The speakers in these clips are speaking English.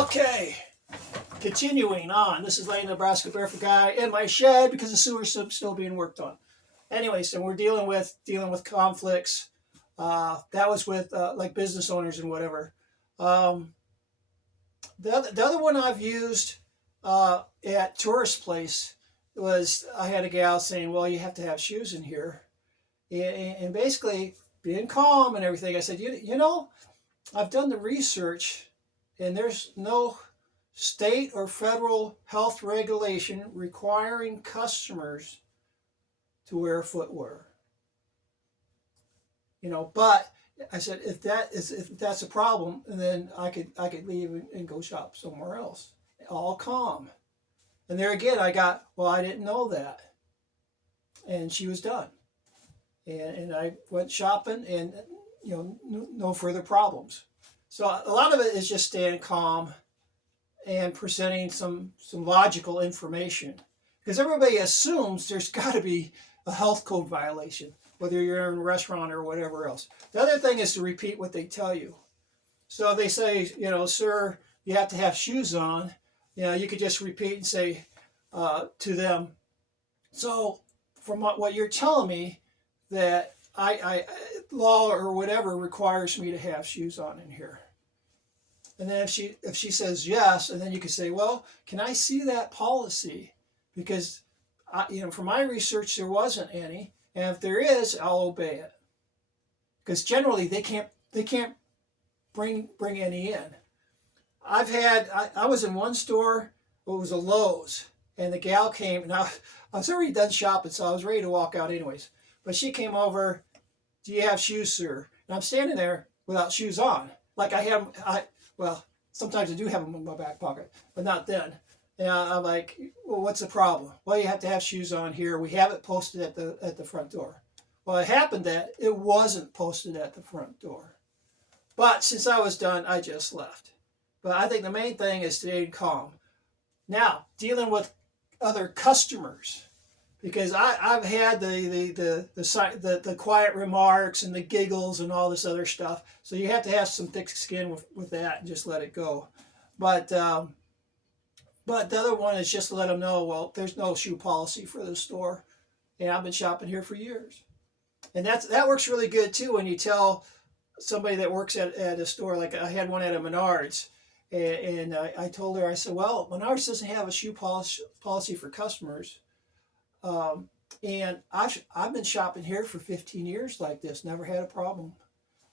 Okay, continuing on. This is Lane, the Nebraska Barefoot guy in my shed because the sewer's still being worked on. Anyway, so we're dealing with conflicts. That was with like business owners and whatever. Um, the other one I've used at tourist place was I had a gal saying, "Well, you have to have shoes in here," and basically being calm and everything. I said, "You know, I've done the research, and there's no state or federal health regulation requiring customers to wear footwear. But I said if that's a problem, then I could leave and go shop somewhere else. All calm. And there again, I got, well, I didn't know that, and she was done. And I went shopping, and no further problems. So a lot of it is just staying calm and presenting some logical information, because everybody assumes there's got to be a health code violation, whether you're in a restaurant or whatever else. The other thing is to repeat what they tell you. So if they say, sir, you have to have shoes on, you could just repeat and say to them, so from what you're telling me, that I law or whatever requires me to have shoes on in here. And then if she says yes, and then you can say, well, can I see that policy? Because from my research there wasn't any, and if there is, I'll obey it. Because generally they can't bring any in. I was in one store, it was a Lowe's, and the gal came, and I was already done shopping, so I was ready to walk out anyways. But she came over, do you have shoes, sir? And I'm standing there without shoes on. Like well, sometimes I do have them in my back pocket, but not then. And I'm like, well, what's the problem? Well, you have to have shoes on here. We have it posted at the front door. Well, it happened that it wasn't posted at the front door. But since I was done, I just left. But I think the main thing is staying calm. Now, dealing with other customers, because I've had the quiet remarks and the giggles and all this other stuff. So you have to have some thick skin with that and just let it go. But the other one is just to let them know, well, there's no shoe policy for the store, and I've been shopping here for years. And that works really good too when you tell somebody that works at a store. Like I had one at a Menards, and I told her, I said, well, Menards doesn't have a shoe policy for customers. And I've been shopping here for 15 years like this, never had a problem.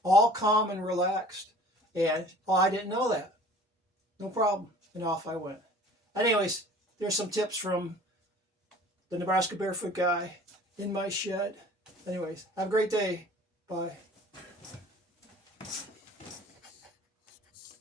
All calm and relaxed. And, oh, I didn't know that. No problem. And off I went. Anyways, there's some tips from the Nebraska Barefoot guy in my shed. Anyways, have a great day. Bye.